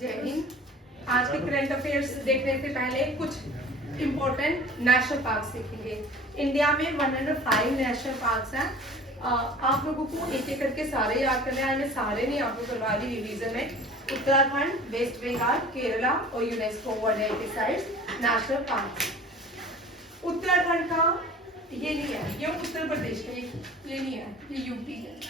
जय हिंद। आज के करंट अफेयर्स देखने से पहले कुछ इम्पोर्टेंट नेशनल पार्क सीखेंगे। इंडिया में 105 नेशनल पार्क्स हैं। आप लोगों को एक एक करके सारे याद करने हैं। मैं सारे नहीं आपको करवा दी रिवीजन में। उत्तराखंड, वेस्ट बंगाल, केरला और UNESCO world heritage sites national park. Uttarakhand का ये नहीं है, ये उत्तर प्रदेश का, ये नहीं है, ये यूपी है।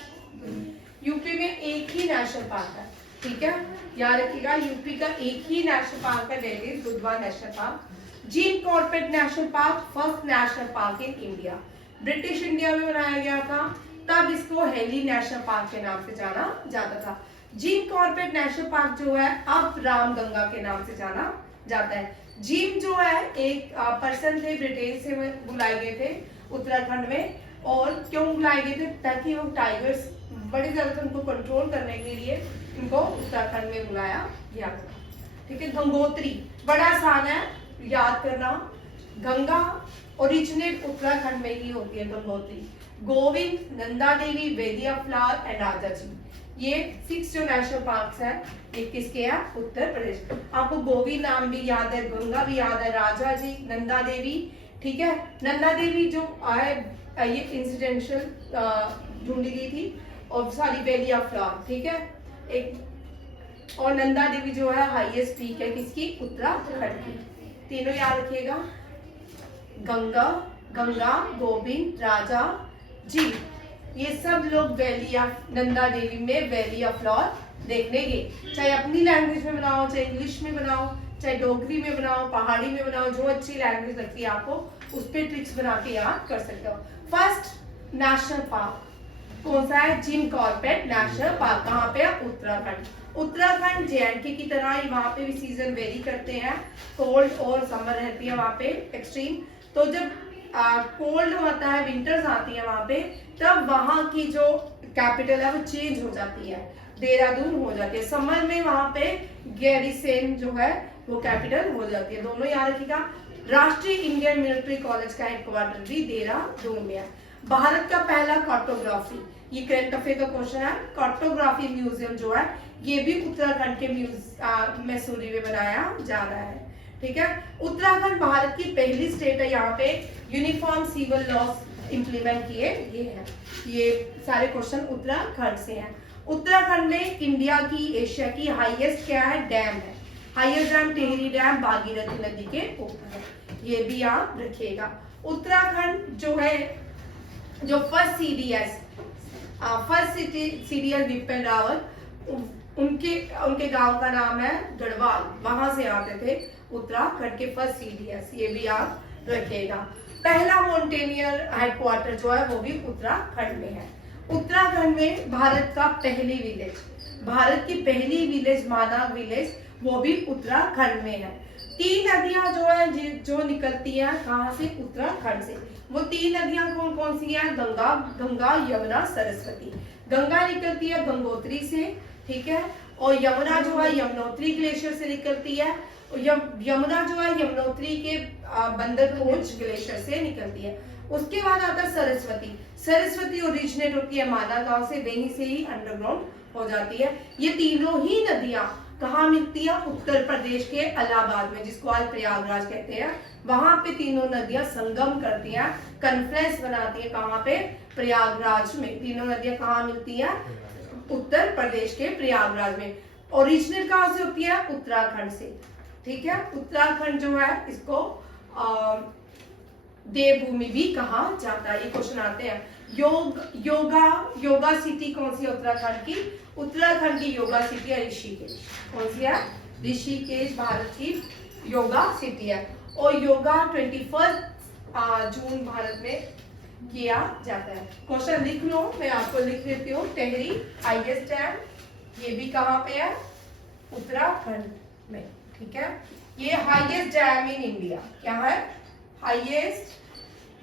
यूपी में एक ही नेशनल पार्क है, ठीक है, याद रखिएगा। यूपी का एक ही नेशनल पार्क है, that is Dudhwa national park. Jim Corbett national park first national park in India. British India में बनाया गया था, तब इसको हेली नेशनल पार्क के नाम से जाना जाता था। जिम कॉर्बेट नेशनल पार्क जो है अब रामगंगा के नाम से जाना जाता है। जिम जो है एक पर्सन थे, ब्रिटेन से बुलाए गए थे उत्तराखंड में। और क्यों बुलाए गए थे? ताकि वो टाइगर्स बड़े ज्यादा थे, उनको कंट्रोल करने के लिए इनको उत्तराखंड में बुलाया गया था, ठीक है। गंगोत्री बड़ा आसान है याद करना। गंगा ओरिजिनेट उत्तराखंड में ही होती है, गंगोत्री। गोविंद, नंदा देवी, वेदिया फ्लावर एंड राजा जी, ये 6 जो नेशनल पार्क्स हैं, ये किसके हैं? उत्तर प्रदेश। आपको गोविंद नाम भी याद है, गंगा भी याद है, राजा जी, नंदा देवी, ठीक है। नंदा देवी जो है ये इंसिडेंशियल ढूंढी गई थी, और सारी वेलिया फ्लावर, ठीक है, एक। और नंदा देवी जो है हाईएस्ट पीक है किसकी? उत्तराखंड की। तीनों याद रखिएगा, गंगा, गोविंद, राजा जी, ये सब लोग वैली ऑफ नंदा देवी में वैली ऑफ फ्लावर देखने गए। चाहे अपनी लैंग्वेज में बनाओ, चाहे इंग्लिश में बनाओ, चाहे डोगरी में बनाओ, पहाड़ी में बनाओ, जो अच्छी लैंग्वेज लगती है आपको उस पर ट्रिक्स बना के याद कर सकते हो। फर्स्ट नेशनल पार्क कौन सा है? Jim Corbett national park. कहाँ पे है? उत्तराखंड। उत्तराखंड जेएंडके की तरह ही वहाँ पे भी सीजन वेरी करते हैं, कोल्ड और समर रहती है वहाँ पे एक्सट्रीम। तो जब कोल्ड होता है, विंटर्स आती है वहाँ पे, तब वहाँ की जो कैपिटल है वो चेंज हो जाती है, देहरादून हो जाती है। समर में वहाँ पे गैरीसेन जो है वो कैपिटल हो जाती है। दोनों याद रखिएगा। राष्ट्रीय इंडियन मिलिट्री कॉलेज का हेडक्वार्टर भी देहरादून में है। भारत का पहला कार्टोग्राफी, ये करंट अफेयर का क्वेश्चन है। कार्टोग्राफी म्यूजियम जो है ये भी उत्तराखंड के मैसूरी में बनाया जा रहा है, ठीक है। उत्तराखंड भारत की पहली स्टेट है, यहाँ पे यूनिफॉर्म सिविल लॉस इंप्लीमेंट किए ये हैं। ये सारे क्वेश्चन उत्तराखंड से हैं। उत्तराखंड में इंडिया की, एशिया की हाईएस्ट क्या है? डैम है। Highest dam Tehri dam Bhagirathi नदी के ऊपर है, ये भी याद रखिएगा। उत्तराखंड जो है, जो फर्स्ट सीडीएस विपिन रावत, उनके गांव का नाम है गढ़वाल, वहां से आते थे उत्तराखंड के फर्स्ट सीडीएस, ये भी याद रखिएगा। पहला माउंटेनियर हेडक्वार्टर जो है वो भी उत्तराखंड में है। उत्तराखंड में भारत की पहली विलेज माना विलेज, वो भी उत्तराखंड में है। 3 नदियां जो है जो निकलती हैं कहाँ से? उत्तराखंड से। वो 3 नदियां कौन कौन सी हैं? गंगा, यमुना, सरस्वती। गंगा निकलती है गंगोत्री से, ठीक है, और यमुना जो है यमुनोत्री ग्लेशियर से निकलती है। यमुना जो है यमुनोत्री के बंदरकोट ग्लेशियर से निकलती है। उसके बाद आता है सरस्वती ओरिजिनेट होती है माना गांव से, वहीं से ही अंडरग्राउंड हो जाती है। ये तीनों ही नदियां कहाँ मिलती है? उत्तर प्रदेश के इलाहाबाद में, जिसको आज प्रयागराज कहते हैं। वहां पे तीनों नदियां संगम करती हैं, कन्फ्लुएंस बनाती है। कहाँ पे? प्रयागराज में। तीनों नदियां कहाँ मिलती है? उत्तर प्रदेश के प्रयागराज में। ओरिजिनेट कहाँ से होती है? उत्तराखंड से, ठीक है। उत्तराखंड जो है इसको देवभूमि भी कहा जाता है। ये क्वेश्चन आते हैं। योगा सिटी कौन सी है उत्तराखंड की? उत्तराखंड की योगा सिटी है ऋषिकेश। कौन सी है? ऋषिकेश भारत की योगा सिटी है। और योगा 21 जून भारत में किया जाता है। क्वेश्चन लिख लो, मैं आपको लिख देती हूँ। टेहरी हाईएस्ट डैम, ये भी कहाँ पे है? उत्तराखंड में, ठीक है। ये हाईएस्ट डैम इन इंडिया, क्या है? Highest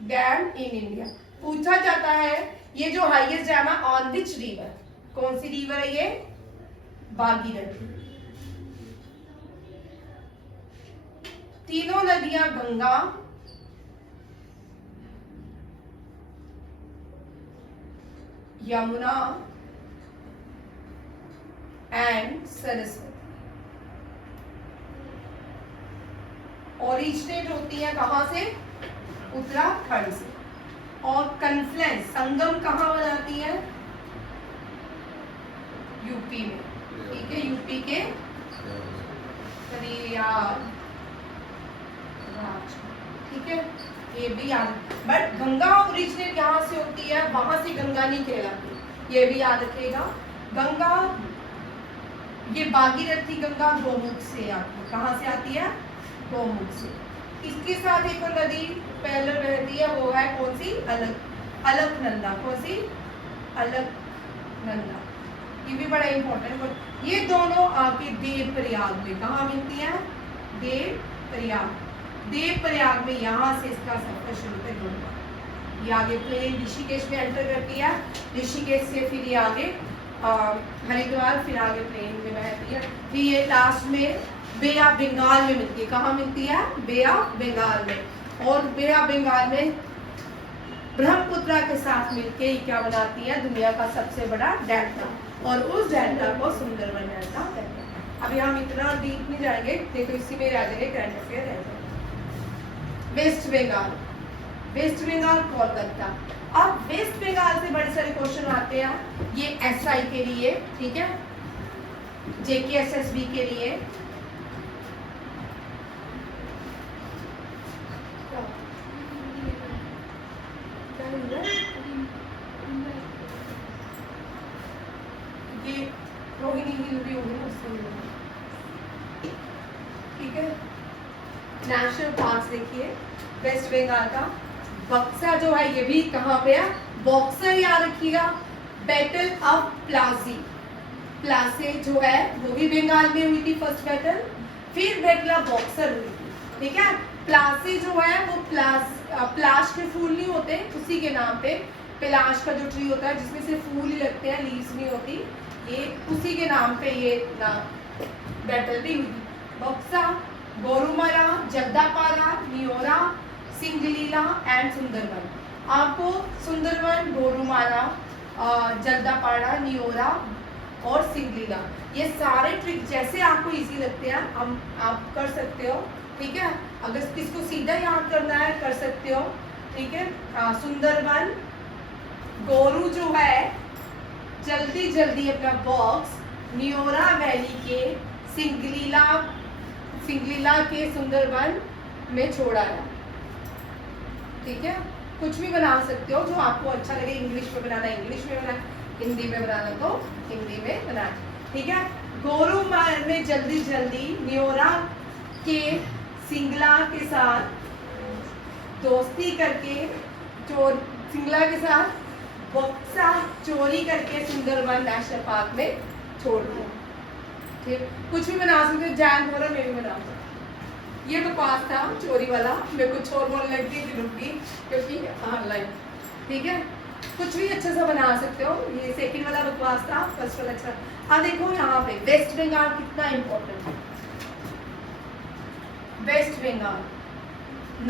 dam in India. पूछा जाता है ये जो हाईएस्ट डैम है ऑन विच रिवर? कौन सी रिवर है ये? भागीरथी। तीनों नदियां गंगा, यमुना एंड सरस्वती, ओरिजिनेट होती है कहाँ से? उत्तराखंड से। और कन्फ्लुएंस संगम कहाँ बनाती है? यूपी में, ठीक है, यूपी के प्रयागराज, ठीक है, ये भी याद। बट गंगा ओरिजिनेट यहाँ से होती है, वहां से गंगा नहीं कहलाती, ये भी याद रखिएगा। गंगा, ये भागीरथी गंगा गोमुख से आती है, कहाँ से आती है? गोमुख से। इसके साथ एक और नदी पैरेलल बहती है, वो है कौन सी? अलकनंदा। कौन सी? अलकनंदा। ये भी बड़ा इंपॉर्टेंट। ये दोनों आके देव प्रयाग में कहाँ मिलती है? देव प्रयाग। देव प्रयाग में यहाँ से इसका सफर शुरू कर दूंगा। ये आगे प्लेन ऋषिकेश में एंटर करती है, ऋषिकेश से फिर ये आगे हरिद्वार, फिर आगे प्लेन में बहती है, फिर ये लास्ट में बे ऑफ बंगाल में मिलती है। कहाँ मिलती है? बे ऑफ बंगाल में। और बे ऑफ बंगाल में ब्रह्मपुत्र के साथ मिलके ये क्या बनाती है? दुनिया का सबसे बड़ा डेल्टा, और उस डेल्टा को सुंदरबन डेल्टा कहते हैं। अभी हम इतना डीप नहीं जाएंगे, देखो इसी में रह जाएंगे, करंट अफेयर रह जाएंगे। West Bengal, West Bengal Kolkata. अब वेस्ट बंगाल से बड़े सारे क्वेश्चन आते हैं, ये एसआई के लिए, ठीक है, जेकेएसएसबी के लिए। ये रोहिणी हिल भी होगी ना, उससे ठीक है। नेशनल पार्क देखिए वेस्ट बंगाल का। बक्सा जो है ये भी कहाँ पे है? बॉक्सर याद रखिएगा, बैटल ऑफ प्लासी। प्लासे जो है वो भी बंगाल में हुई थी फर्स्ट बैटल, फिर बैटल ऑफ बॉक्सर हुई थी, ठीक है। प्लासे जो है वो प्लाश के फूल नहीं होते, उसी के नाम पे पिलाश का जो ट्री होता है जिसमें से फूल ही लगते हैं, लीव्स नहीं होती, ये उसी के नाम पे ये बैटल भी हुई। बक्सा, गोरुमारा, जगदापारा, नियोरा, सिंगलीला एंड सुंदरबन। आपको सुंदरबन, गोरुमारा, जगदापाड़ा, नियोरा और सिंगलीला, ये सारे ट्रिक जैसे आपको इजी लगते हैं आप कर सकते हो, ठीक है। अगर किसको सीधा याद करना है कर सकते हो, ठीक है। सुंदरबन, गोरू जो है जल्दी जल्दी अपना बॉक्स नियोरा वैली के सिंगलीला के सुंदरबन में छोड़ा है, ठीक है। कुछ भी बना सकते हो जो आपको अच्छा लगे, इंग्लिश में बनाना इंग्लिश में बनाए, हिंदी में बनाना तो हिंदी में बनाए, ठीक है। गोरुमार में जल्दी जल्दी नियोरा के सिंगला के साथ दोस्ती करके सिंगला के साथ बक्सा चोरी करके सुंदरबन नेशनल पार्क में छोड़ दो, ठीक। कुछ भी बना सकते हो, जैन बोरा में भी बना सकते। ये बकवास था चोरी वाला, मैं कुछ और बोलने लगी थी रुकी क्योंकि ऑनलाइन, ठीक है। कुछ भी अच्छा सा बना सकते हो, ये सेकंड वाला बकवास था, फर्स्ट वाला अच्छा। अब देखो यहाँ पे वेस्ट बंगाल कितना इम्पोर्टेंट है। वेस्ट बंगाल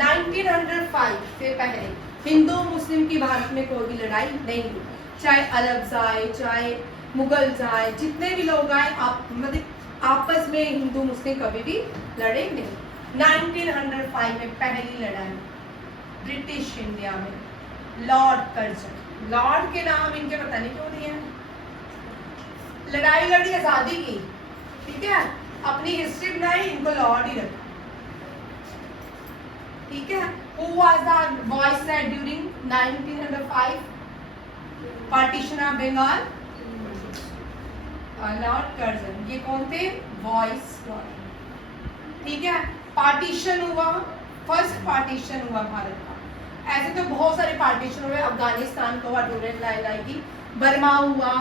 1905 से पहले हिंदू मुस्लिम की भारत में कोई भी लड़ाई नहीं हुई, चाहे अरब आए चाहे मुगल आए, जितने भी लोग आए मतलब आपस में हिंदू मुस्लिम कभी भी लड़े नहीं। 1905 में पहली लड़ाई ब्रिटिश इंडिया में लॉर्ड कर्जन, लॉर्ड के नाम इनके पता नहीं क्यों दिए हैं। लड़ाई लड़ी आजादी की, ठीक है, अपनी हिस्ट्री बनाई, इनको लॉर्ड ही रखा, ठीक है। Who was the viceroy during 1905 partition of Bengal? Lord Curzon, ये कौन थे? वाइसरॉय, ठीक है। पार्टीशन हुआ, फर्स्ट पार्टीशन हुआ भारत का। ऐसे तो बहुत सारे पार्टीशन हुए, अफगानिस्तान का हुआ, डोरेंट लाइन आएगी, बर्मा हुआ,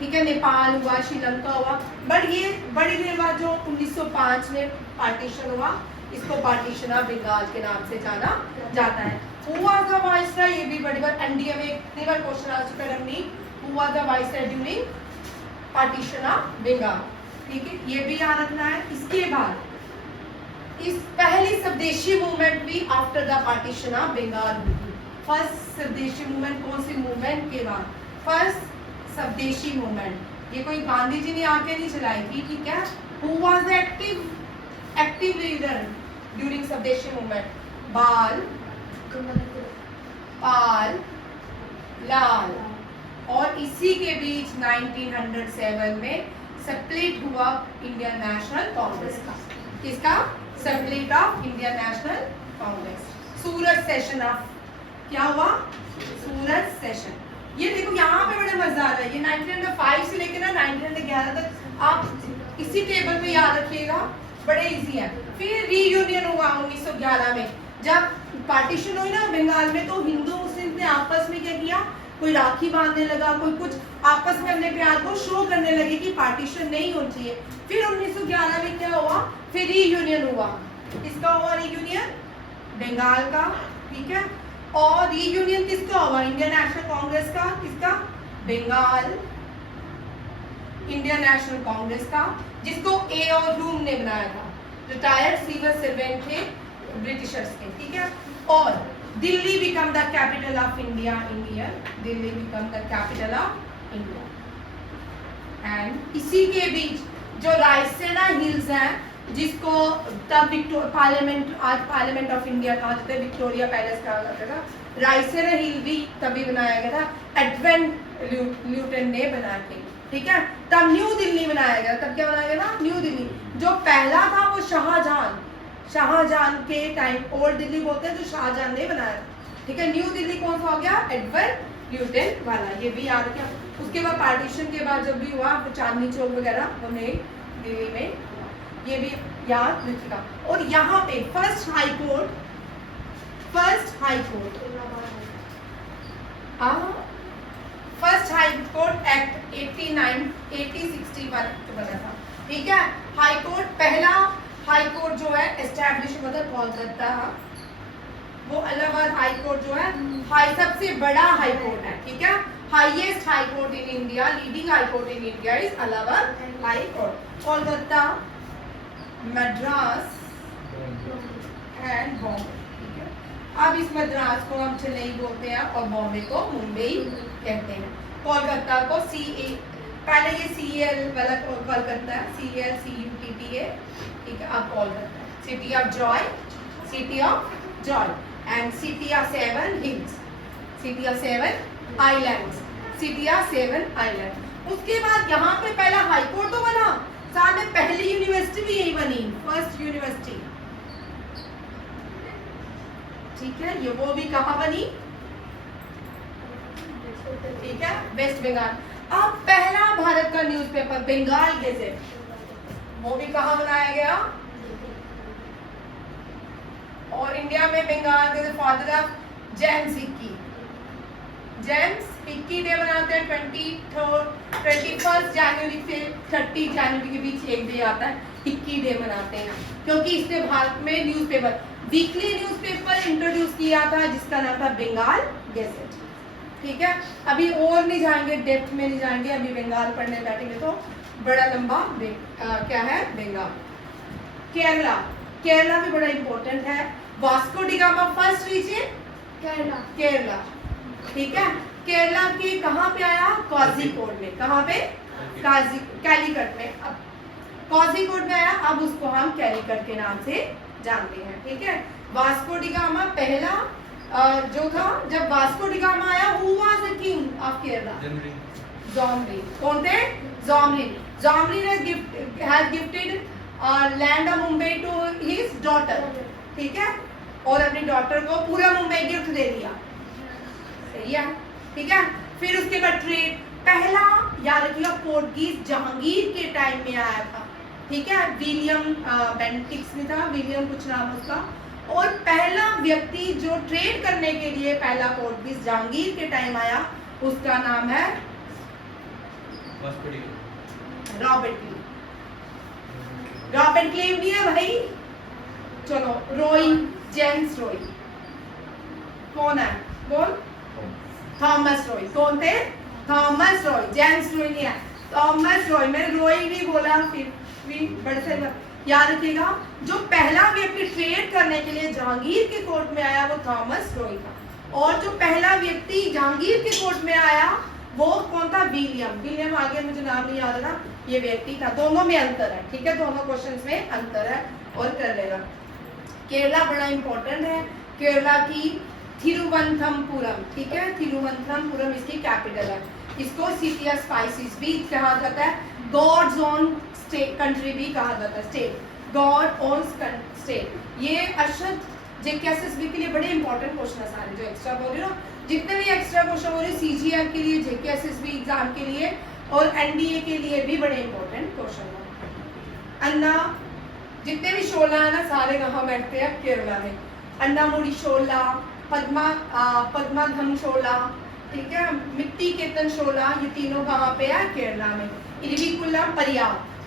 ठीक है, नेपाल हुआ, श्रीलंका हुआ, बट ये बड़ी देर बाद जो 1905 में पार्टीशन हुआ, इसको पार्टीशन ऑफ बंगाल के नाम से जाना जाता है। Who was the viceroy? ये भी बड़ी बार एनडीए में कितनी बार क्वेश्चन आ चुका है अपनी, Who was the viceroy during partition of Bengal, ठीक है, ये भी याद रखना है। इसके बाद इस पहली स्वदेशी मूवमेंट भी after the partition of Bengal हुई थी। फर्स्ट स्वदेशी मूवमेंट कौन सी मूवमेंट के बाद? फर्स्ट स्वदेशी मूवमेंट, ये कोई गांधी जी ने आके नहीं चलाई थी, ठीक है। Who was the active leader during स्वदेशी मूवमेंट, बाल, पाल, लाल। और इसी के बीच 1907 में स्प्लिट हुआ इंडियन नेशनल कांग्रेस का। किसका? Split of Indian national Congress. Surat session of, क्या हुआ? सूरत सेशन। ये देखो यहाँ पे बड़े मजेदार है, ये 1905 से लेकर ना 1911 तक आप इसी टेबल में याद रखिएगा, बड़े इजी है। फिर रीयूनियन हुआ 1911 में, जब पार्टीशन हुई ना बंगाल में, तो हिंदू मुस्लिम ने आपस में क्या किया, कोई राखी बांधने लगा, कोई कुछ आपस में अपने प्यार को शो करने लगे कि पार्टीशन नहीं होनी चाहिए। फिर 1911 में क्या हुआ, फिर रीयूनियन हुआ। किसका हुआ रीयूनियन? बंगाल का, ठीक है। और रीयूनियन किसका हुआ? इंडियन नेशनल कांग्रेस का। किसका? बंगाल इंडियन नेशनल कांग्रेस का, जिसको ए और ह्यूम ने बनाया था, रिटायर्ड सिविल सर्वेंट थे ब्रिटिशर्स के, ठीक है। और Delhi become the capital of India in year, Delhi become the capital of India. And इसी के बीच जो रायसेना हिल्स हैं, जिसको तब पार्लियामेंट, आज पार्लियामेंट ऑफ इंडिया कहा जाता है, विक्टोरिया पैलेस कहा जाता था, रायसेना हिल भी तभी बनाया गया था, एडविन ल्यूटन ने बनाया थे, ठीक है। तब न्यू दिल्ली बनाया गया, तब क्या बनाया गया ना? न्यू दिल्ली। जो पहला था वो शाहजहां के टाइम, ओल्ड दिल्ली बोलते हैं, जो शाहजहां ने बनाया, ठीक है। न्यू दिल्ली कौन सा हो गया? एडविन ल्यूटन वाला, ये भी याद रखिए। उसके बाद पार्टीशन के बाद जब भी हुआ, चांदनी चौक वगैरह बने दिल्ली में, ये भी याद रखिएगा। और यहाँ पे फर्स्ट हाई कोर्ट एक्ट 1861 बना था, ठीक है। हाई कोर्ट, पहला हाई कोर्ट जो है एस्टैब्लिश हुआ था कोलकाता, वो इलाहाबाद हाई कोर्ट जो है हाई सबसे बड़ा हाई कोर्ट है, ठीक है। Highest high court in India, leading high court in India is Allahabad high court. Kolkata, Madras and Bombay, ठीक है। अब इस मद्रास को हम चेन्नई बोलते हैं और बॉम्बे को मुंबई कहते हैं। कोलकाता को पहले ये CL वाला कोलकाता है, CLCUTTA, ठीक है। अब Kolkata, city of Joy and city of 7 hills, city of 7 islands, city of 7 island. उसके बाद यहाँ पे पहला हाई कोर्ट तो बना, साथ में पहली यूनिवर्सिटी भी यही बनी, फर्स्ट यूनिवर्सिटी, ठीक है। ये वो भी कहाँ बनी? ठीक है, वेस्ट बंगाल। अब पहला भारत का न्यूज़पेपर बंगाल गेजेट, वो भी कहाँ बनाया गया? और इंडिया में बंगाल के father of James Hickey, James Hickey day मनाते हैं 21 जनवरी से 30 जनवरी के बीच एक डे आता है, हिक्की डे मनाते हैं, क्योंकि इसने भारत में न्यूज़पेपर, वीकली न्यूज़पेपर इंट्रोड्यूस किया था, जिसका नाम था बंगाल गेजेट, ठीक है। अभी और नहीं जाएंगे, डेप्थ में नहीं जाएंगे, अभी बंगाल पढ़ने बैठेंगे तो बड़ा लंबा क्या है बंगाल। केरला, केरला भी बड़ा इंपॉर्टेंट है। Vasco da Gama first region Kerala, ठीक है। केरला के कहाँ पे आया? कोझिकोड में। कहाँ पे? कैलीकट में। अब कोझिकोड में आया, अब उसको हम कैलीकट के नाम से जानते हैं, ठीक है। वास्को डी गामा पहला जो था, जब वास्को डी गामा आया, who was the king of Kerala? Zamorin. कौन थे? Zamorin. Zamorin has gifted land of Mumbai to his daughter, ठीक है, और अपनी डॉटर को पूरा मुंबई गिफ्ट दे दिया, सही है, ठीक है। फिर उसके बाद ट्रेड, पहला याद रखिएगा पोर्टुगीज जहांगीर के टाइम में आया था, ठीक है। विलियम बेंटिक्स में था, विलियम कुछ नाम उसका। और पहला व्यक्ति जो ट्रेड करने के लिए पहला पोर्टुगीज जहांगीर के टाइम आया, उसका नाम है रॉबर्ट क्लीव। रॉबर्ट क्लीव नहीं है भाई, चलो रॉय, जेम्स रॉय। कौन है? बोल। थॉमस रॉय। कौन थे? थॉमस रॉय। जेम्स रॉय नहीं है, थॉमस रॉय। मैंने रॉय नहीं बोला, फिर भी बड़े से याद रखिएगा। जो पहला व्यक्ति ट्रेड करने के लिए जहांगीर के कोर्ट में आया वो थॉमस रॉय था, और जो पहला व्यक्ति जहांगीर के कोर्ट में आया वो कौन था? विलियम। विलियम आगे मुझे नाम नहीं याद रहा, ये व्यक्ति था। दोनों में अंतर है, ठीक है, दोनों क्वेश्चंस में अंतर है, और कर लेगा। केरला बड़ा इंपॉर्टेंट है। केरला की थिरुवनंतपुरम, ठीक है, थिरुवनंतपुरम इसकी कैपिटल है। इसको सिटी ऑफ स्पाइसेस भी कहा जाता है, गॉड्स ओन स्टेट कंट्री भी कहा जाता है, स्टेट गॉड ओन स्टेट। ये अरशद जेकेएसएसबी के लिए बड़े इंपॉर्टेंट क्वेश्चन है सारे जो एक्स्ट्रा बोल रही हो, जितने भी एक्स्ट्रा क्वेश्चन हो रहे हैं सीजीएल के लिए, जेकेएसएसबी एग्जाम के लिए और एनडीए के लिए भी बड़े इंपॉर्टेंट क्वेश्चन है। अन्ना जितने भी शोला है ना सारे कहाँ बैठते हैं, केरला में। अन्नामुड़ी शोला, पद्माधम शोला, ठीक है, मिट्टी केतन शोला, ये तीनों कहाँ पे है, केरला में। इरविकुलम,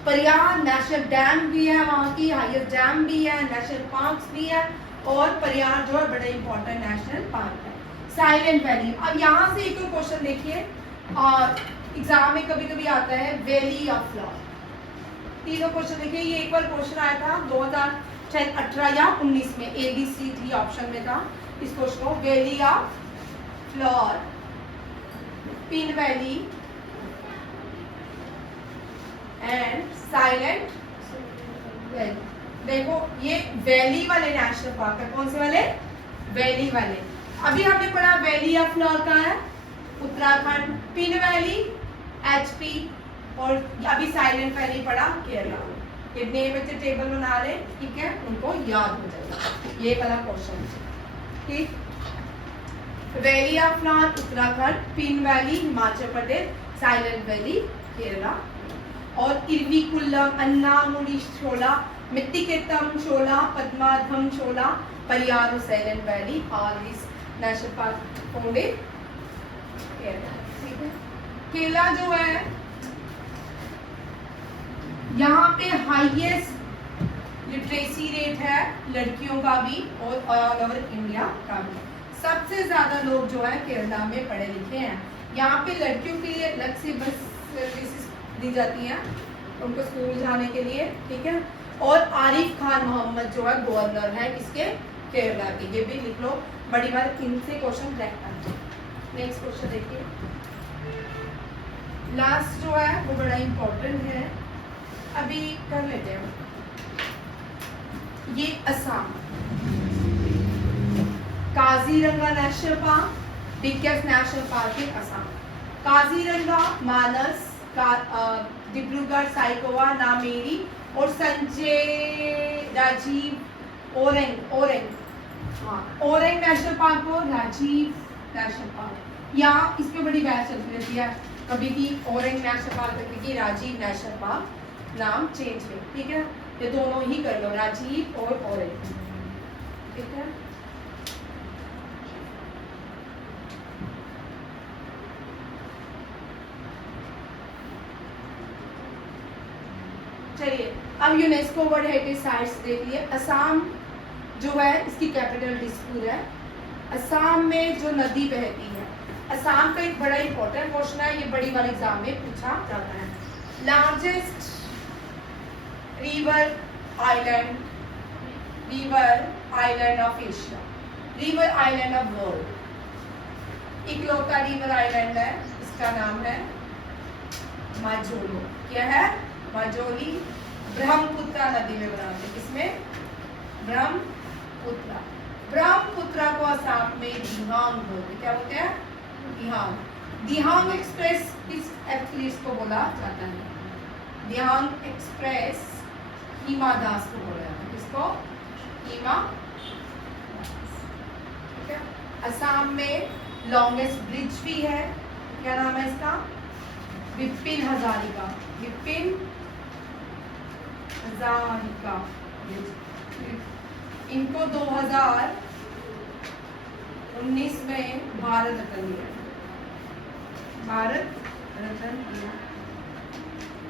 परियार नेशनल डैम भी है, वहाँ की हाईएस्ट डैम भी है, नेशनल पार्क्स भी है, और परियार जो है बड़ा इंपॉर्टेंट नेशनल पार्क है। साइलेंट वैली, अब यहाँ से एक और क्वेश्चन देखिए, एग्जाम में कभी कभी आता है वैली ऑफ फ्लावर। तीनों क्वेश्चन देखिए, ये एक बार क्वेश्चन आया था 2018 या 19 में, ABCD ऑप्शन में था इस क्वेश्चन को। Valley of flower, pin valley and silent valley. देखो ये वैली वाले नेशनल पार्क है, कौन से वाले, वैली वाले। अभी हमने पढ़ा वैली ऑफ फ्लावर का है उत्तराखंड, पिन वैली HP, और अभी साइलेंट वैली पढ़ा केरला। कितने बच्चे टेबल बना रहे, ठीक है, उनको याद हो जाएगा ये वाला क्वेश्चन, ठीक। Valley of flower Uttarakhand, pin valley Himachal Pradesh, silent valley Kerala. और इरविकुलम, अन्नामुडी शोला, मिट्टिकेतम शोला, पद्माधम शोला, परियार और silent valley, all this national park found in Kerala, ठीक है। केरला जो है यहाँ पे हाईएस्ट लिटरेसी रेट है लड़कियों का भी और ऑल ओवर इंडिया का भी। सबसे ज्यादा लोग जो है केरला में पढ़े लिखे हैं। यहाँ पे लड़कियों के लिए अलग से बस सर्विसेज दी जाती हैं उनको स्कूल जाने के लिए, ठीक है। और आरिफ खान मोहम्मद जो है गवर्नर है किसके, केरला के, ये भी लिख लो, बड़ी बार इनसे क्वेश्चन रखता है। नेक्स्ट क्वेश्चन देखिए, लास्ट जो है वो बड़ा इंपॉर्टेंट है, अभी कर लेते हैं। ये Assam, Kaziranga national park, biggest national park in Assam. Kaziranga, Manas, Dibrugarh, Saikhowa, Nameri और संजय, राजीव, ओरेंग, हाँ, ओरेंग नेशनल पार्क और राजीव नेशनल पार्क। यहाँ इस पे बड़ी बहस चलती रहती है, कभी भी ओरेंग नेशनल पार्क रखने की, राजीव नेशनल पार्क नाम चेंज है, ठीक है। ये दोनों ही कर लो, राजीव और ओरेंग, ठीक है। चलिए अब यूनेस्को वर्ल्ड हेरिटेज साइट्स देख लिए। असम जो है इसकी कैपिटल दिसपुर है। असम में जो नदी बहती है, असम का एक बड़ा इंपॉर्टेंट क्वेश्चन है, ये बड़ी वाले एग्जाम में पूछा जाता है। Largest river island of Asia, river island of world. इकलौता रिवर आइलैंड है, इसका नाम है माजोली। क्या है, माजोली। ब्रह्मपुत्र नदी में बनाते हैं, किसमें, ब्रह्मपुत्र। ब्रह्मपुत्र को असम में दिहांग बोलते, क्या बोलते हैं, दिहांग। दिहांग एक्सप्रेस किस एथलीट को बोला जाता है, दिहांग एक्सप्रेस हिमा दास को बोला जाता है, किसको, हिमा। ठीक है। असम में लॉन्गेस्ट ब्रिज भी है, क्या नाम है इसका, विपिन हजारिका, विपिन हजारिका। इनको 2019 में भारत रत्न दिया, भारत रत्न दिया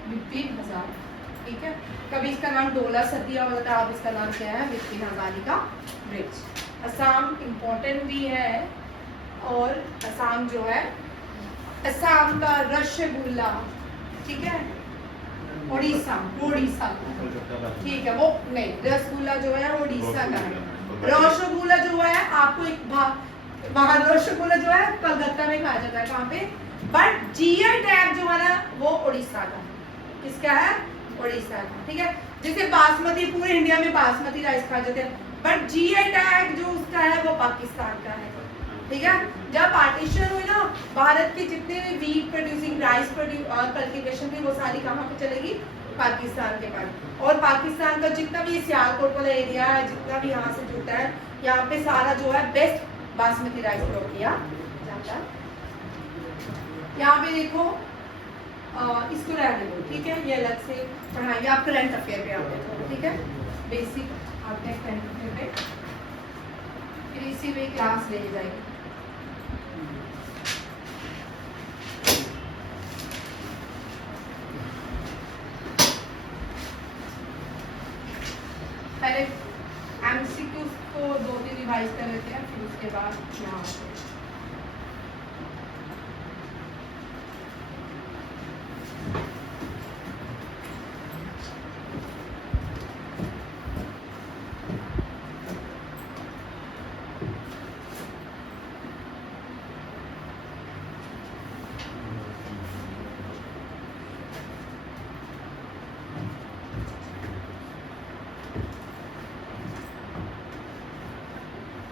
विपिन हजारिका, ठीक है। कभी इसका नाम डोला सतिया होता था, अब इसका नाम क्या है, विपिन हजारिका ब्रिज। असम इम्पोर्टेंट भी है, और असम जो है, असम का रसगुल्ला, ठीक है, उड़ीसा, ठीक है, वो नहीं, रसगुल्ला जो है उड़ीसा का है। रसगुल्ला जो है आपको एक वहाँ रसगुल्ला जो है कलकत्ता में खाया जाता है, कहाँ पे, बट जीआई टैग जो है ना वो उड़ीसा का, किसका है, उड़ीसा का, ठीक है। जैसे बासमती, पूरे इंडिया में बासमती राइस खाया जाता है, बट जीआई टैग जो उसका है वो पाकिस्तान का है, ठीक है। जब पार्टीशन हुई ना, भारत के जितने भी वीट प्रोड्यूसिंग राइस कल्टीवेशन थी वो सारी कहाँ पे चलेगी, पाकिस्तान के पास। और पाकिस्तान का जितना भी सियालकोट वाला एरिया है, जितना भी यहाँ से जुड़ता है, यहाँ पे सारा जो है बेस्ट बासमती राइस ग्रो किया जाता है। यहाँ पे देखो इसको रहने दो, ठीक है, ये अलग से पढ़ाएंगे। आप करंट अफेयर पे आते हैं, ठीक है, बेसिक आते हैं करंट अफेयर पे, फिर इसी में क्लास ले जाएगी। पहले एमसीक्यूज को 2-3 रिवाइज कर लेते हैं, फिर उसके बाद यहाँ आते हैं।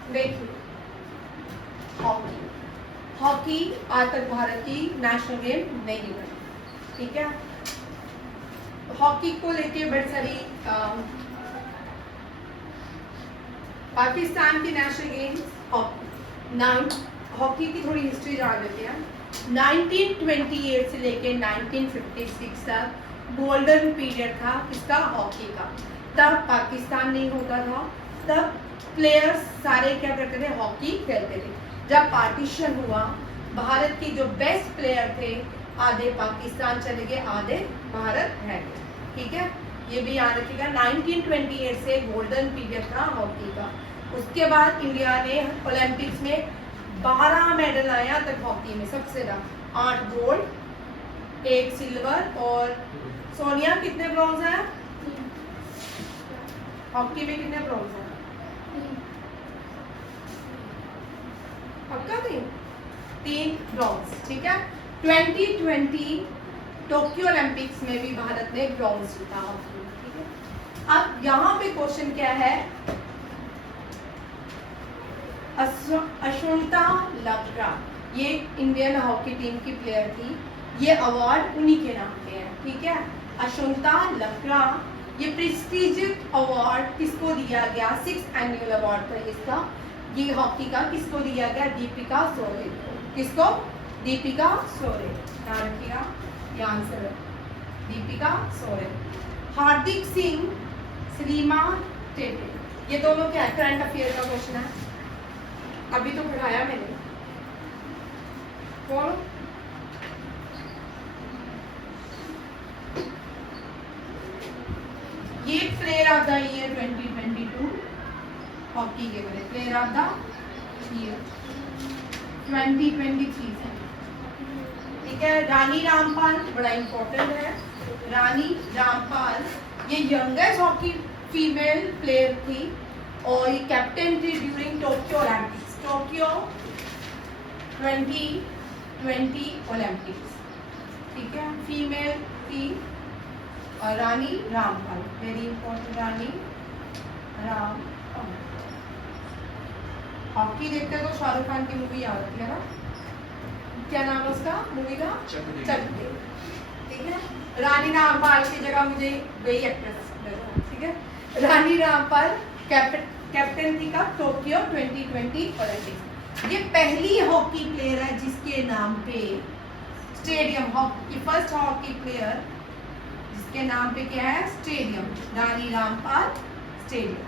देखिए, हॉकी, हॉकी आज तक भारत की नेशनल गेम नहीं बनी, ठीक है। हॉकी को लेके बड़ी सारी पाकिस्तान की नेशनल गेम हॉकी। हॉकी की थोड़ी हिस्ट्री जान लेते हैं। 1928 से लेके 1956 तक गोल्डन पीरियड था इसका हॉकी का। तब पाकिस्तान नहीं होता था, तब प्लेयर्स सारे क्या करते थे, हॉकी खेलते थे। जब पार्टीशन हुआ, भारत के जो बेस्ट प्लेयर थे आधे पाकिस्तान चले गए, आधे भारत रह गए, ठीक है। ये भी याद रखिएगा, 1928 से गोल्डन पीरियड था हॉकी का। उसके बाद इंडिया ने ओलंपिक्स में 12 मेडल आया तक हॉकी में, सबसे ज्यादा 8 गोल्ड, 1 सिल्वर, और सोनिया कितने ब्रॉन्ज है हॉकी में, कितने ब्रॉन्ज है पक्का? 3 ब्रॉन्ज, ठीक है। 2020 टोक्यो ओलंपिक्स में भी भारत ने ब्रॉन्ज जीता हॉकी में, ठीक है। अब यहाँ पे क्वेश्चन क्या है, अशुंता लक्रा, ये इंडियन हॉकी टीम की प्लेयर थी, ये अवार्ड उन्हीं के नाम पे है, ठीक है। अशुंता लक्रा, ये प्रेस्टीजियस अवार्ड किसको दिया गया, 6th एनुअल अवार्ड था इसका, ये हॉकी का किसको दिया गया, दीपिका सोरेन। किसको? दीपिका सोरेन, ध्यान रखिएगा, ये आंसर है दीपिका सोरेन। हार्दिक सिंह, सलीमा टेटे, ये दोनों क्या है, करंट अफेयर का क्वेश्चन है, अभी तो पढ़ाया मैंने। कौन? ये player of the year 2022 hockey के बड़े प्लेयर ऑफ द ईयर 2023 से, ठीक है। रानी रामपाल बड़ा इंपॉर्टेंट है, रानी रामपाल ये यंगेस्ट हॉकी फीमेल प्लेयर थी और ये कैप्टन थी during Tokyo Olympics, Tokyo 2020 Olympics, ठीक है। फीमेल थी और Rani Rampal, very important, Rani Rampal. Hockey देखते तो शाहरुख खान की मूवी याद आती है ना, क्या नाम है उसका मूवी का, चक दे, ठीक है। रानी रामपाल की जगह मुझे वही एक्ट्रेस, ठीक है। रानी रामपाल कैप्टन थी का टोक्यो 2020 ओलंपिक्स। ये पहली हॉकी प्लेयर है जिसके नाम पे stadium, hockey first hockey player जिसके नाम पे क्या है, स्टेडियम, रानी रामपाल स्टेडियम,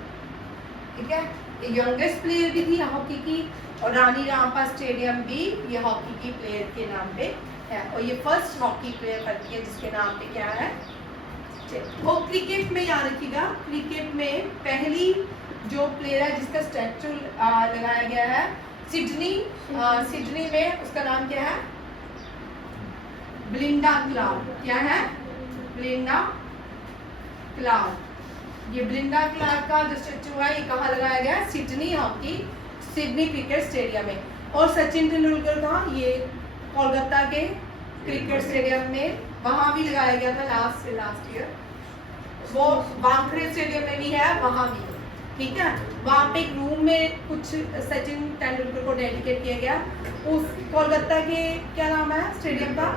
ठीक है। ये यंगेस्ट प्लेयर भी थी हॉकी की, और रानी रामपाल स्टेडियम भी ये हॉकी की प्लेयर के नाम पे है, और ये फर्स्ट हॉकी प्लेयर बनती है जिसके नाम पे क्या है। और क्रिकेट में याद रखिएगा, क्रिकेट में पहली जो प्लेयर है जिसका स्टैचू लगाया गया है सिडनी में, उसका नाम क्या है, ब्लिंडा क्लार्क। क्या है, ब्लिंडा क्लार्क। ये ब्लिंडा क्लार्क का जो स्टैचू है ये कहाँ लगाया गया है, सिडनी क्रिकेट स्टेडियम में। और सचिन तेंदुलकर का ये कोलकाता के क्रिकेट स्टेडियम में वहां भी लगाया गया था लास्ट ईयर। वो वानखेड़े स्टेडियम में भी है, वहां भी, ठीक है। वहाँ पे एक रूम में कुछ सचिन तेंदुलकर को डेडिकेट किया गया। उस कोलकाता के क्या नाम है स्टेडियम का?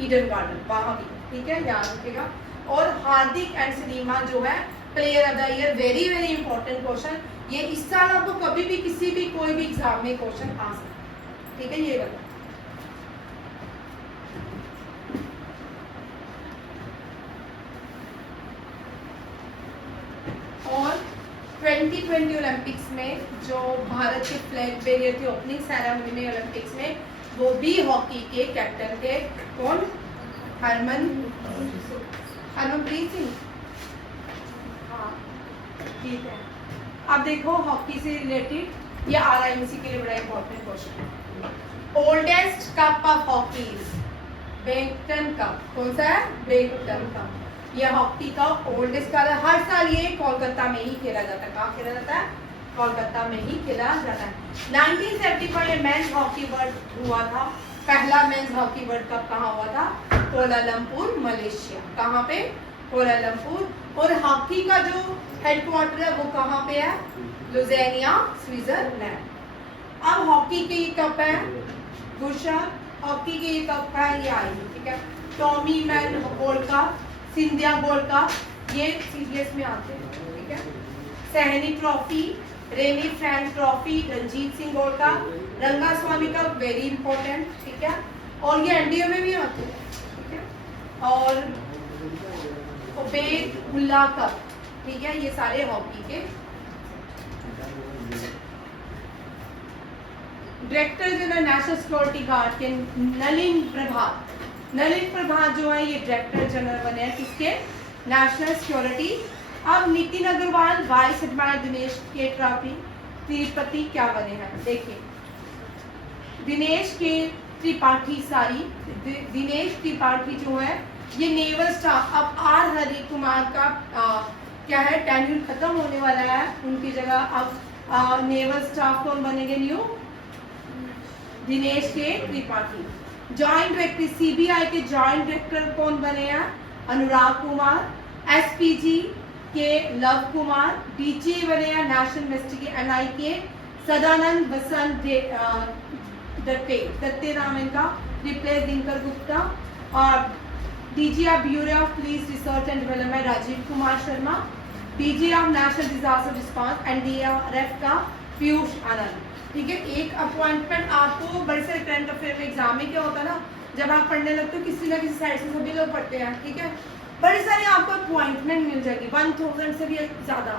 ईडन गार्डन, वहाँ भी, ठीक है, याद रखिएगा। और हार्दिक एंड सलीमा जो है player of the year, very very important question. ये इस साल आपको कभी भी किसी भी कोई भी एग्जाम में क्वेश्चन आ सकता है, ठीक है, ये वाला। और 2020 ओलंपिक्स में जो भारत के फ्लैग बेरियर थे ओपनिंग सेरेमनी में ओलंपिक्स में, वो भी हॉकी के कैप्टन थे। कौन? हरमनप्रीत सिंह। हाँ ठीक है। अब देखो हॉकी से रिलेटेड, ये RIMC के लिए बड़ा इंपॉर्टेंट क्वेश्चन है। Oldest cup of hockey, Benton cup. कौन सा है? Benton cup. ये हॉकी का ओल्डेस्ट कप है। हर साल ये कोलकाता में ही खेला जाता है। कहाँ खेला जाता है? कोलकाता में ही खेला जाता है। 1975 मेंस हॉकी वर्ल्ड हुआ था। पहला मेंस हॉकी वर्ल्ड कप कहाँ हुआ था? Kuala Lumpur, Malaysia. कहाँ पे? कोलालमपुर। और हॉकी का जो हेडक्वार्टर है वो कहाँ पे है? लुज़ेनिया, स्विट्जरलैंड। अब हॉकी के ये कप है गुरशा, हॉकी के ये कप है ये आई, ठीक है। टॉमी मैन gold cup, Scindia gold cup, ये सीरियस में आते हैं, ठीक है। Sahni trophy, Rene Frank trophy, Ranjit Singh gold cup, Rangaswamy cup, very important, ठीक है। और ये एनडीए में भी आते हैं, ठीक है। और उबेद-उल्ला कप, ठीक है, ये सारे हॉकी के। Director general national security guard के नलिन प्रभात जो है ये डायरेक्टर जनरल बने हैं किसके? National security. अब नितिन अग्रवाल, वाइस एडमिरल दिनेश के त्रिपाठी क्या बने हैं? देखिए दिनेश के त्रिपाठी दिनेश त्रिपाठी जो है ये नेवल स्टाफ। अब आर हरि कुमार का क्या है, टेन्यूर खत्म होने वाला है, उनकी जगह अब नेवल स्टाफ कौन बनेंगे? न्यू दिनेश के त्रिपाठी। जॉइंट डायरेक्टर CBI के जॉइंट डायरेक्टर कौन बने हैं? अनुराग कुमार। SPG के लव कुमार। DG बने हैं नेशनल इन्वेस्टिगेशन NI के सदानंद वसंत दत्ते नाम इनका, रिप्लेस दिनकर गुप्ता। और DG of Bureau of Police Research and Development Rajeev Kumar Sharma. DG of National Disaster Response NDRF का पीयूष आनंद, ठीक है। एक अपॉइंटमेंट आपको बड़े सारे करंट अफेयर में एग्जाम में क्या होता है ना, जब आप पढ़ने लगते हो किसी ना किसी साइड से, सभी लोग पढ़ते हैं, ठीक है, बड़े सारे आपको अपॉइंटमेंट मिल जाएगी, 1000 से भी ज़्यादा।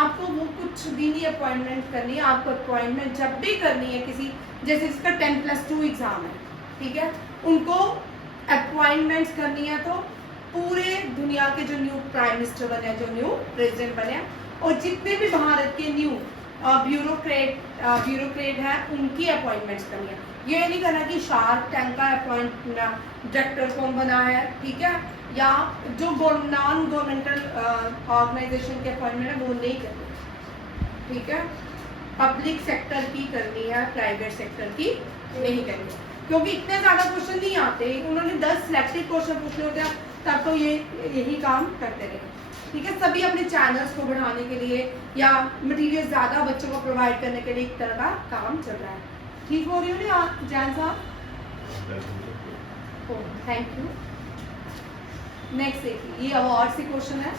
आपको वो कुछ भी नहीं अपॉइंटमेंट करनी है, आपको अपॉइंटमेंट जब भी करनी है किसी, जैसे इसका 10+2 एग्ज़ाम है, ठीक है, उनको अपॉइंटमेंट्स करनी है तो पूरे दुनिया के जो न्यू प्राइम मिनिस्टर बने, जो न्यू प्रेसिडेंट बने, और जितने भी भारत के न्यू ब्यूरोक्रेट है उनकी अपॉइंटमेंट्स करनी है। ये नहीं करना कि शार्क टैंक का डायरेक्टर कौन बना है, ठीक है, या जो नॉन गवर्नमेंटल ऑर्गेनाइजेशन के अपॉइंटमेंट है वो नहीं करनी, ठीक है। पब्लिक सेक्टर की करनी है, प्राइवेट सेक्टर की नहीं करनी, क्योंकि इतने ज़्यादा क्वेश्चन नहीं आते। उन्होंने 10 सिलेक्टेड क्वेश्चन पूछने होते हैं, तब तो ये यही काम करते रहे, ठीक है। सभी अपने चैनल्स को बढ़ाने के लिए या मटेरियल ज़्यादा बच्चों को प्रोवाइड करने के लिए एक तरह का काम चल रहा है। ठीक हो रही हो ना जैन साहब? Thank you. नेक्स्ट देखिए, ये अवार्ड से क्वेश्चन है।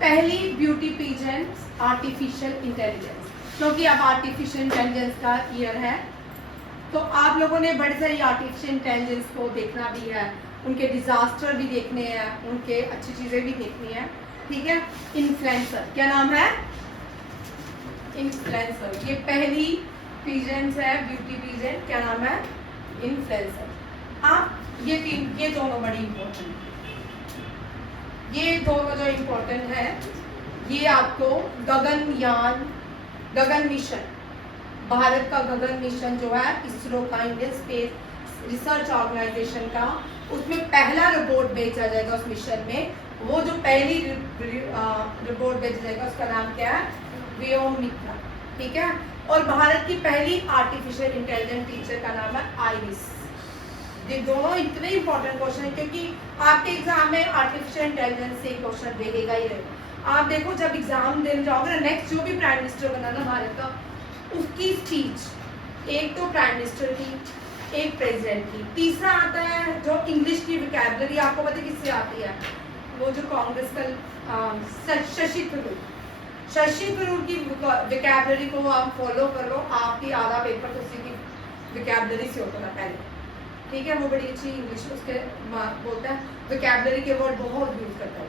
पहली ब्यूटी पेजेंट आर्टिफिशियल इंटेलिजेंस, क्योंकि अब आर्टिफिशियल इंटेलिजेंस का ईयर है, तो आप लोगों ने बड़े सारी आर्टिफिशियल इंटेलिजेंस को देखना भी है, उनके डिजास्टर भी देखने हैं, उनके अच्छी चीज़ें भी देखनी है, ठीक है। इन्फ्लुएंसर, क्या नाम है? इन्फ्लुएंसर। ये पहली पीजेंट है, ब्यूटी पीजेंट, क्या नाम है? इन्फ्लुएंसर। आप ये दोनों बड़ी इंपॉर्टेंट है। ये दोनों जो इम्पोर्टेंट है, ये आपको गगन मिशन, भारत का गगन मिशन जो है इसरो का, इंडियन स्पेस रिसर्च ऑर्गेनाइजेशन का, उसमें पहला रिपोर्ट भेजा जाएगा उस मिशन में। वो जो पहली रिपोर्ट भेजा जाएगा उसका नाम क्या है? व्योमित्रा, ठीक है। और भारत की पहली आर्टिफिशियल इंटेलिजेंस टीचर का नाम है आइरिस, ये दोनों इतने इंपॉर्टेंट क्वेश्चन है क्योंकि आपके एग्जाम में आर्टिफिशियल इंटेलिजेंस से क्वेश्चन देखेगा ही रहेगा। आप देखो जब एग्जाम देने जाओगे ना, नेक्स्ट जो भी प्राइम मिनिस्टर बना ना भारत का, उसकी स्पीच एक तो प्राइम मिनिस्टर की, एक प्रेसिडेंट की, तीसरा आता है जो इंग्लिश की विकैबुलरी आपको पता है किससे आती है, वो जो कांग्रेस का शशि थरूर की विकैबुलरी को आप फॉलो कर लो, आपकी आधा पेपर तो उसी की विकैबुलरी से होता है पहले, ठीक है। वो बड़ी अच्छी इंग्लिश उसके बोलता है, विकैबुलरी के वर्ड बहुत यूज करता है,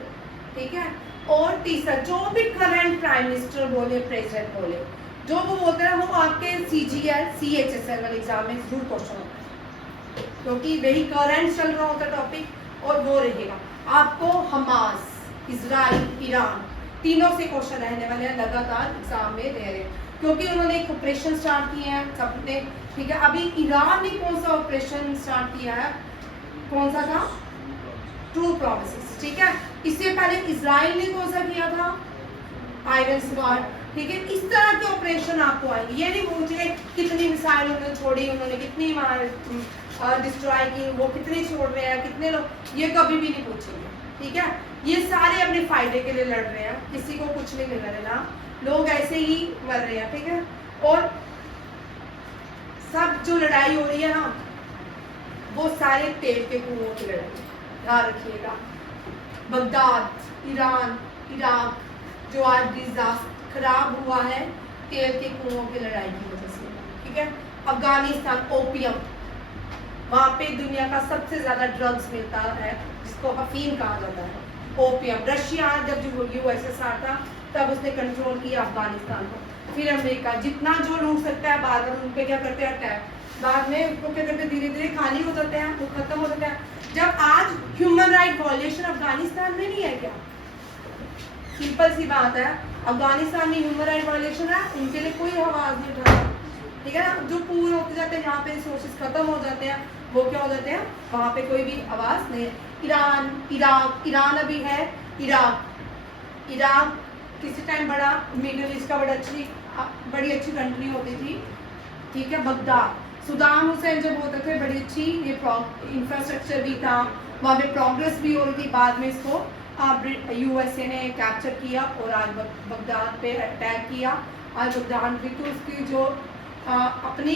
ठीक है। और तीसरा जो भी करंट प्राइम मिनिस्टर बोले, प्रेसिडेंट बोले, जो वो बोलते हैं वो आपके CGL CHSL वाले एग्जाम में जरूर क्वेश्चन होता है, क्योंकि वही करंट चल रहा होता टॉपिक और वो रहेगा। आपको हमास, इजराइल, ईरान तीनों से क्वेश्चन रहने वाले हैं लगातार एग्जाम में दे रहे हैं, क्योंकि उन्होंने एक ऑपरेशन स्टार्ट किए हैं सबने, ठीक है। अभी ईरान ने कौन सा ऑपरेशन स्टार्ट किया है, कौन सा था, ट्रू प्रॉमिसेस, ठीक है। इससे पहले इजराइल ने कौन सा किया था, आयरन स्वॉर्ड, ठीक है। इस तरह के ऑपरेशन आपको आएंगे, ये नहीं पूछे कितनी मिसाइल उन्होंने छोड़ी, उन्होंने कितनी डिस्ट्रॉय की, वो कितने छोड़ रहे हैं, कितने लोग, ये कभी भी नहीं पूछेंगे, ठीक है। ये सारे अपने फायदे के लिए लड़ रहे हैं, किसी को कुछ नहीं मिल रहा, लोग ऐसे ही मर रहे हैं, ठीक है। और सब जो लड़ाई हो रही है ना, वो सारे तेल के कुओं की लड़ाई, ध्यान रखिएगा। बगदाद, ईरान, इराक जो आज डिजास्टर खराब हुआ है तेल के कुओं की लड़ाई की वजह से, ठीक है। अफगानिस्तान, ओपियम, वहाँ पे दुनिया का सबसे ज्यादा ड्रग्स मिलता है जिसको अफीम कहा जाता है, ओपियम। रशिया जब जो USSR था तब उसने कंट्रोल किया अफगानिस्तान को, फिर अमेरिका जितना जो लूट सकता है बाद में उन पे क्या करते हैं, अटैक, बाद में उसको क्या करते हैं, धीरे धीरे खाली हो जाते हैं, वो खत्म हो जाता है। जब आज ह्यूमन राइट वायलेशन अफगानिस्तान में नहीं है क्या, सिंपल सी बात है, अफगानिस्तान में ह्यूमन राइट वायलेशन है, उनके लिए कोई आवाज नहीं उठाता, ठीक है ना। जो पूरे होते जाते हैं, जहाँ पे रिसोर्सेज खत्म हो जाते हैं, वो क्या हो जाते हैं, वहाँ पे कोई भी आवाज नहीं है। ईरान, इराक, ईरान अभी है, इराक किसी टाइम बड़ा मिडिल ईस्ट का बड़ी अच्छी कंट्री होती थी, ठीक है। बगदाद, सद्दाम हुसैन जब होते थे बड़ी अच्छी ये इंफ्रास्ट्रक्चर भी था, वहाँ पे प्रोग्रेस भी हो रही थी, बाद में इसको USA ने कैप्चर किया और आज बगदाद पे अटैक किया। आज बगदाद भी तो उसकी जो अपनी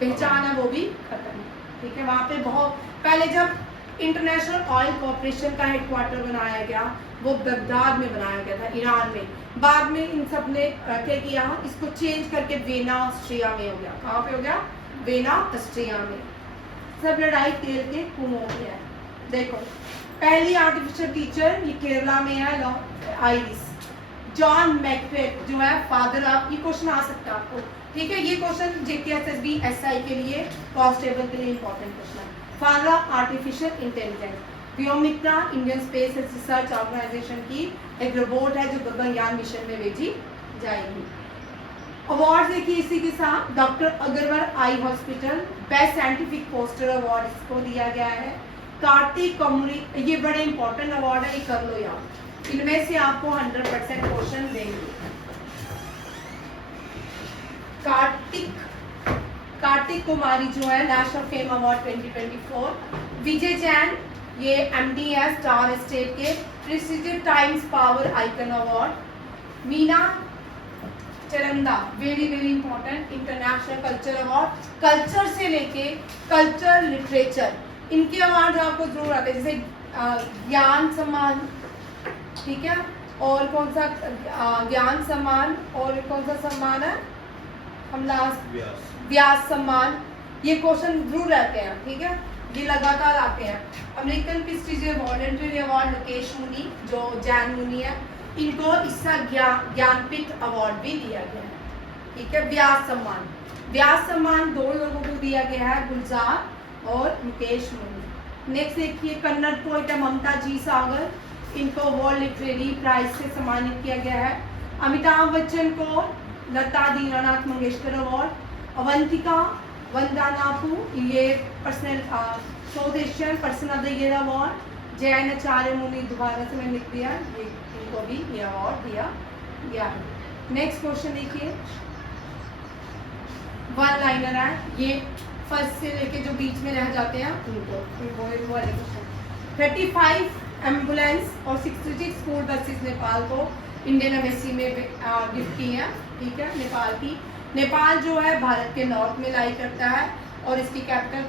पहचान है वो भी खत्म है, ठीक है। वहाँ पे बहुत पहले जब इंटरनेशनल ऑयल कॉर्पोरेशन का हेडक्वार्टर बनाया गया, वो बगदाद में बनाया गया था, ईरान में। बाद में इन सब ने क्या किया, इसको चेंज करके वेना, ऑस्ट्रिया में हो गया। कहाँ पे हो गया, वेना, ऑस्ट्रिया में। सब लड़ाई तेल के कुओं की है। देखो पहली आर्टिफिशियल टीचर ये केरला में है, आइरिस। जॉन मैकफेट जो है फादर ऑफ, ये क्वेश्चन आ सकता है आपको, ठीक है। ये क्वेश्चन JKSSB SI के लिए, कांस्टेबल के लिए इंपॉर्टेंट क्वेश्चन है। Father of artificial intelligence, Vyommitra Indian Space Research Organisation की एक रोबोट है जो गगनयान मिशन में भेजी जाएगी। अवार्ड देखिए इसी के साथ, doctor Agarwal Eye Hospital best scientific poster award इसको दिया गया है। कार्तिक कमरी, ये बड़े इंपॉर्टेंट अवार्ड है, ये कर लो यार, इनमें से आपको 100% क्वेश्चन देंगे। कार्तिक कुमारी जो है national fame award 2024। Vijay Jain ये MDS स्टार स्टेट के prestigious Times power icon award. Meena Charanda very very important international culture award, culture से लेके कल्चर लिटरेचर इनके अवार्ड आपको जरूर आते हैं, जैसे ज्ञान सम्मान, ठीक है। और कौन सा ज्ञान सम्मान, और कौन सा सम्मान है, हम लास्ट व्यास सम्मान, ये क्वेश्चन जरूर रहते हैं, ठीक है, ये लगातार आते हैं। American prestigious voluntary award Mukesh मुनि जो जैन मुनि है, इनको इसका ज्ञानपीठ अवार्ड भी दिया गया है, ठीक है। व्यास सम्मान 2 लोगों को दिया गया है, गुलजार और मुकेश मुनि। नेक्स्ट देखिए कन्नड़ पोइट ममता जी सागर, इनको वर्ल्ड लिटरेरी प्राइज से सम्मानित किया गया है। अमिताभ बच्चन को लता दीनानाथ मंगेशकर अवार्ड। अवंतिका वंदनापू ये personal South Asian person of the year award. Jain Acharya Muni दोबारा से मैंने लिख दिया, ये इनको भी ये अवार्ड दिया गया है। नेक्स्ट क्वेश्चन देखिए, वन लाइनर है, ये फर्स्ट से लेके जो बीच में रह जाते हैं उनको, वो वाले क्वेश्चन। 35 एम्बुलेंस और 66 स्कूल बसेस नेपाल को इंडियन एम्बेसी में गिफ्ट की हैं, ठीक है। नेपाल जो है भारत के नॉर्थ में लाई करता है और इसकी कैपिटल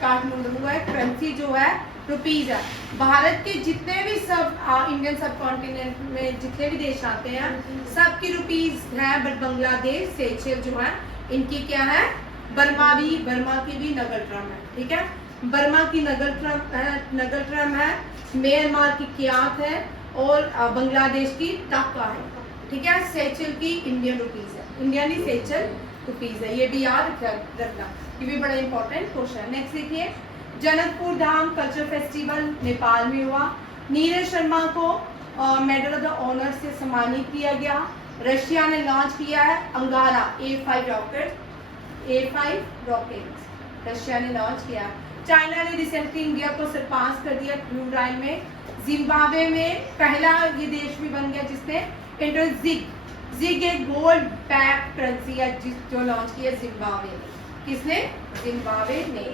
काठमांडू है। करेंसी जो है रुपीज है। भारत के जितने भी इंडियन सब कॉन्टिनेंट में जितने भी देश आते हैं सबकी रुपीज है, बट बांग्लादेश सेशेल्स जो है इनकी क्या है, बर्मा की भी नगर ट्रम है, ठीक है। बर्मा की नगर ट्रम है, म्यांमार की क्यात है और बांग्लादेश की टाका है, ठीक है। सेचल की इंडियन रुपीज है, इंडियन ही सेचल रुपीज है, ये भी याद रखना, ये भी बड़ा इंपॉर्टेंट क्वेश्चन है। नेक्स्ट देखिए, जनकपुर धाम कल्चर फेस्टिवल नेपाल में हुआ। नीरज शर्मा को मेडल ऑफ द ऑनर से सम्मानित किया गया। रशिया ने लॉन्च किया है अंगारा A5 रॉकेट रशिया ने लॉन्च किया। चाइना ने रिसेंटली इंडिया को सरपास कर दिया क्रूड ऑयल में। जिम्बाब्वे में पहला ये देश भी बन गया जिसने जिग एक गोल्ड बैक करेंसी है जो लॉन्च किया जिम्बाब्वे ने। किसने? जिम्बाब्वे ने।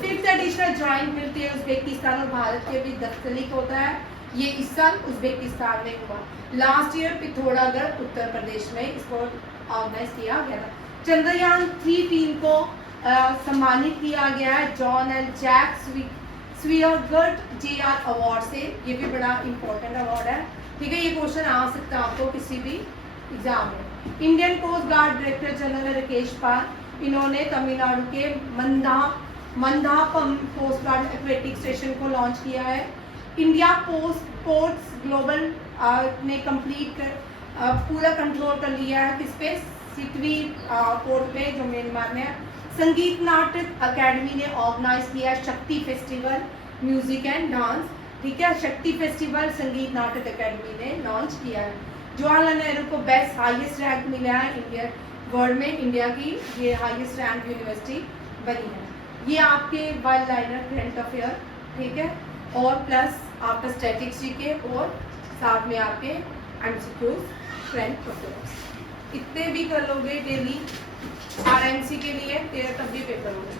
5th एडिशनल जॉइंट मिलती है उज्बेकिस्तान और भारत के बीच दस्तलिक होता है, ये इस साल उज्बेकिस्तान में हुआ। लास्ट ईयर पिथौरागढ़ उत्तर प्रदेश में इसको ऑर्गेनाइज किया गया था। चंद्रयान 3 टीम को सम्मानित किया गया है John L Jack Swigert JR award से, ये भी बड़ा इंपॉर्टेंट अवार्ड है, ठीक है। ये क्वेश्चन आ सकता है आपको किसी भी एग्जाम में। Indian coast guard director general Rakesh Pal, इन्होंने तमिलनाडु के Mandapam coast guard aquatic station को लॉन्च किया है। इंडिया पोर्ट्स ग्लोबल ने कंप्लीट कर पूरा कंट्रोल कर लिया है किस पे, सिटवी पोर्ट पे जो म्यांमार में है। संगीत नाटक अकेडमी ने ऑर्गेनाइज किया शक्ति फेस्टिवल म्यूजिक एंड डांस, ठीक है। शक्ति फेस्टिवल संगीत नाटक अकेडमी ने लॉन्च किया है। जवाहरलाल नेहरू को बेस्ट हाईएस्ट रैंक मिला है इंडिया वर्ल्ड में, इंडिया की ये हाईएस्ट रैंक यूनिवर्सिटी बनी है। ये आपके वन लाइनर करंट अफेयर, ठीक है, और प्लस आपका स्टैटिक्स जीके और साथ में आपके MCQs करंट अफेयर्स, इतने भी कर लोगे डेली RMC के लिए तब भी पेपर होगा।